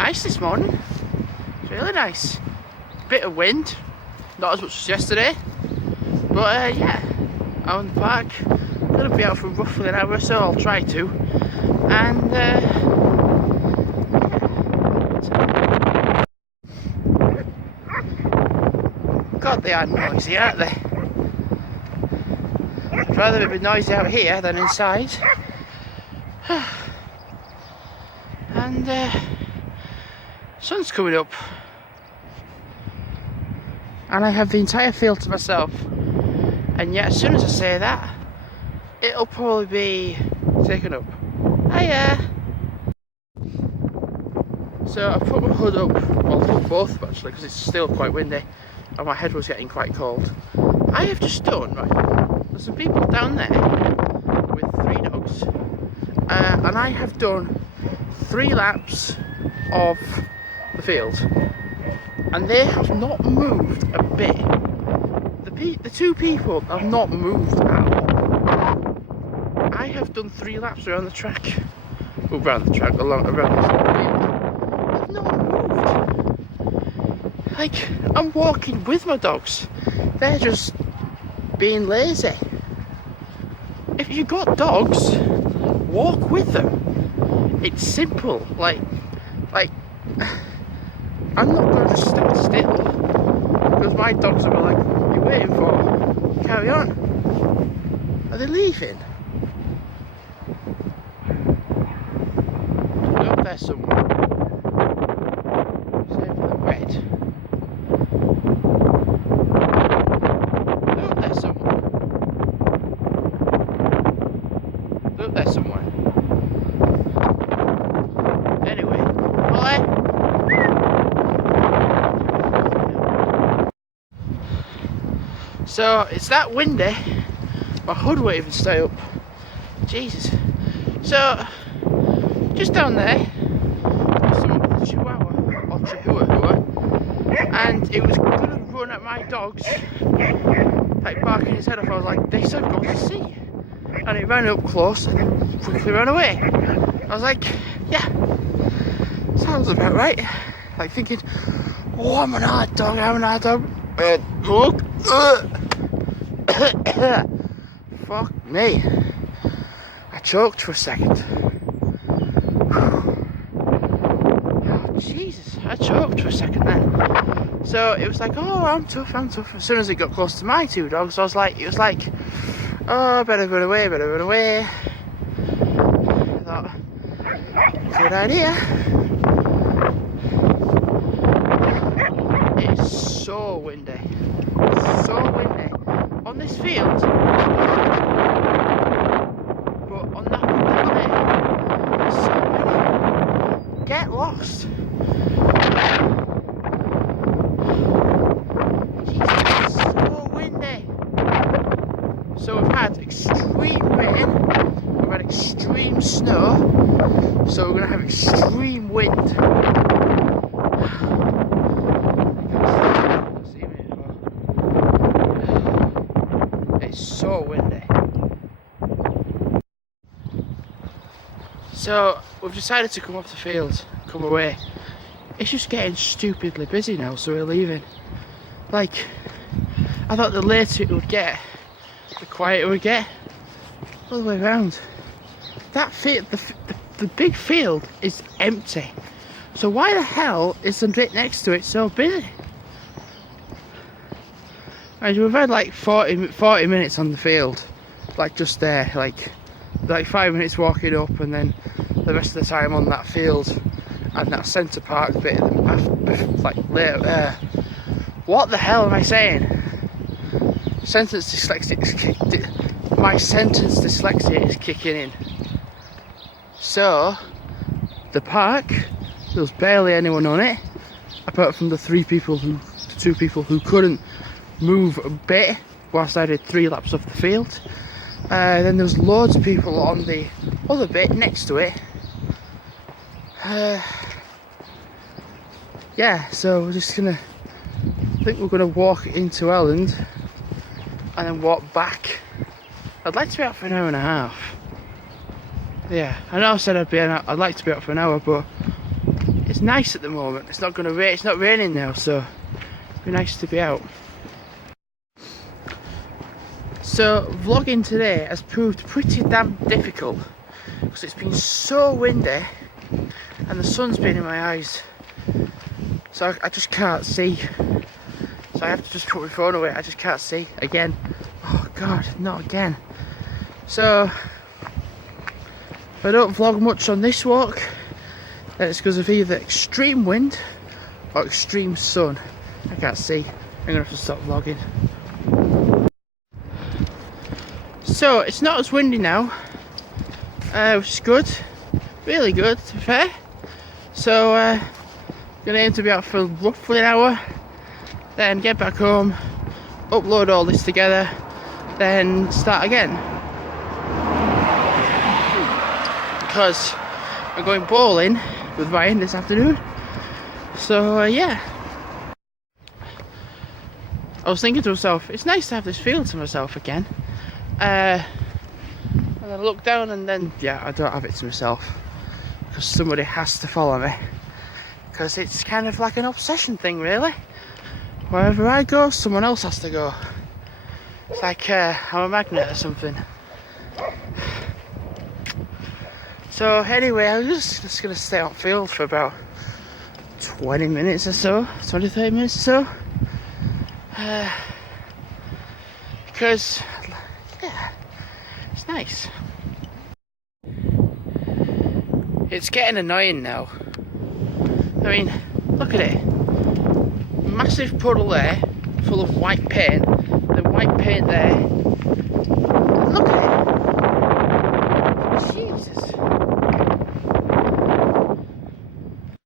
nice this morning. It's really nice. Bit of wind, not as much as yesterday, but yeah, out in the park. Gonna be out for roughly an hour or so. I'll try to, and God, they are noisy, aren't they? I'd rather it be noisy out here than inside. And sun's coming up, and I have the entire field to myself. And yet, as soon as I say that, it'll probably be taken up. Hiya! So I put my hood up, well, I put both actually, because it's still quite windy, and my head was getting quite cold. I have just done, right, there's some people down there with 3 dogs, and I have done 3 laps of the field, and they have not moved a bit. The 2 people have not moved at all. I have done 3 laps around the track, well, around the track, around this field. They've not moved. Like, I'm walking with my dogs. They're just being lazy. If you've got dogs, walk with them. It's simple. Like, I'm not going to just stand still because my dogs are like, what are you waiting for? Carry on. Are they leaving? They're up there somewhere. Save for the red. They're up there somewhere. They're up there somewhere. Anyway, Molly. So it's that windy, my hood won't even stay up. Jesus. So just down there, someone with a chihuahua, or chihuahua, and it was gonna run at my dogs, like barking his head off. I was like, this I've got to see. And it ran up close and then quickly ran away. I was like, yeah, sounds about right. Like thinking, oh, I'm an hard dog, fuck me. I choked for a second. Oh, Jesus, I choked for a second then. So it was like, oh, I'm tough. As soon as it got close to my 2 dogs, I was like, it was like, oh, better run away. I thought, good idea. It's so windy. On this field, but on that one down there, it's so windy. Get lost. Jesus, it's so windy. So we've had extreme rain, we've had extreme snow, so we're going to have extreme wind. So windy. So we've decided to come off the field, come away. It's just getting stupidly busy now, so we're leaving. Like, I thought the later it would get, the quieter it would get. All the way around. That field, the big field is empty. So why the hell is the bit next to it so busy? And we've had like 40 minutes on the field, like just there, like 5 minutes walking up, and then the rest of the time on that field and that centre park bit, like later. What the hell am I saying? My sentence dyslexia is kicking in. So the park, there was barely anyone on it, apart from the 2 people who couldn't move a bit whilst I did 3 laps of the field. Then there was loads of people on the other bit next to it. Yeah, so we're just gonna, I think we're gonna walk into Elland and then walk back. I'd like to be out for an hour and a half. Yeah, I know I said I'd like to be out for an hour, but it's nice at the moment. It's not going to rain. It's not raining now, so it'd be nice to be out. So vlogging today has proved pretty damn difficult because it's been so windy and the sun's been in my eyes, so I just can't see. So I have to just put my phone away. I just can't see again. Oh God, not again. So if I don't vlog much on this walk, then it's because of either extreme wind or extreme sun. I can't see. I'm gonna have to stop vlogging. So it's not as windy now, which is good, really good to be fair. So gonna aim to be out for roughly an hour, then get back home, upload all this together, then start again. Because I'm going bowling with Ryan this afternoon. So yeah. I was thinking to myself, it's nice to have this field to myself again. And I look down and then, yeah, I don't have it to myself because somebody has to follow me, because it's kind of like an obsession thing really. Wherever I go, someone else has to go. It's like I'm a magnet or something. So anyway, I'm just going to stay on field for about 20 minutes or so, 20-30 minutes or so. Because yeah, it's nice. It's getting annoying now. I mean, look at it. Massive puddle there, full of white paint. The white paint there. Look at